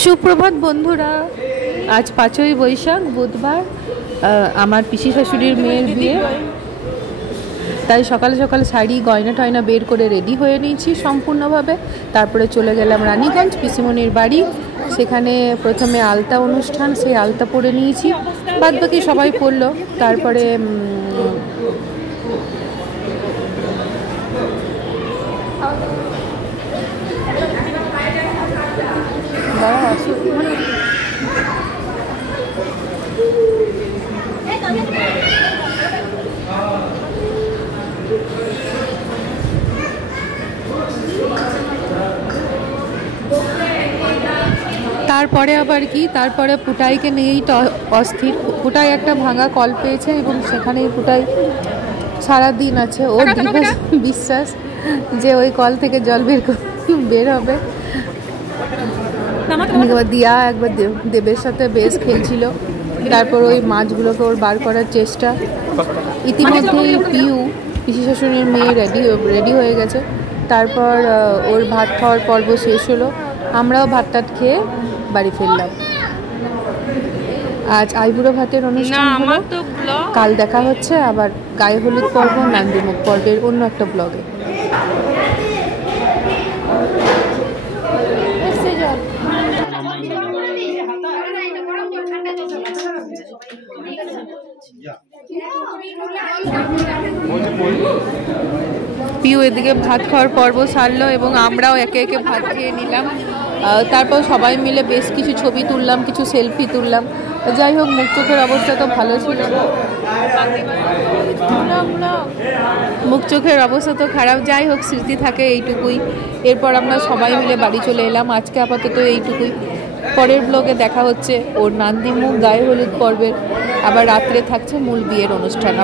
সুপ্রভাত বন্ধুরা, আজ 5ই বৈশাখ বুধবার। আমার পিসি শাশুড়ির মেয়ের বিয়ে, তাই সকালে সকালে শাড়ি গয়না টয়না বের করে রেডি হয়ে নিয়েছি সম্পূর্ণভাবে। তারপরে চলে গেলাম রানীগঞ্জ পিসিমণির বাড়ি। সেখানে প্রথমে আলতা অনুষ্ঠান, সেই আলতা পরে নিয়েছি, বাদ বাকি সবাই পরলো। তারপরে তারপরে আবার কি, তারপরে পুটাইকে নিয়েই অস্থির। পুটাই একটা ভাঙা কল পেয়েছে এবং সেখানেই পুটাই সারাদিন আছে। ওর বিশ্বাস যে ওই কল থেকে জল বের হবে। একবার দিয়া একবার দেবের সাথে বেশ খেলছিল। তারপর ওই মাছগুলোকে ওর বার করার চেষ্টা। ইতিমধ্যেই পিসি শাশুড়ির মেয়ে রেডি হয়ে গেছে। তারপর ওর ভাত খাওয়ার পর্ব শেষ হলো। আমরাও ভাত টাত খেয়ে বাড়ি ফিরলাম। আজ আইবুড়ো ভাতের অনুষ্ঠান হলো। কাল দেখা হচ্ছে আবার গায়ে হলুদ পর্ব, নান্দিমুখ পর্বের অন্য একটা ব্লগে। পিউ এদিকে ভাত খাওয়ার পর্ব সারলো এবং আমরাও একে একে ভাত খেয়ে নিলাম। তারপর সবাই মিলে বেশ কিছু ছবি তুললাম, কিছু সেলফি তুললাম। যাই হোক, মুখ চোখের অবস্থা তো ভালো ছিল না, মুখ চোখের অবস্থা তো খারাপ। যাই হোক, স্মৃতি থাকে এইটুকুই। এরপর আমরা সবাই মিলে বাড়ি চলে এলাম। আজকে আপাতত এইটুকুই। পরের ব্লগে দেখা হচ্ছে ওর নান্দিমুখ গায়ে হলুদ পর্বের। আবার রাত্রে থাকছে মূল বিয়ের অনুষ্ঠান।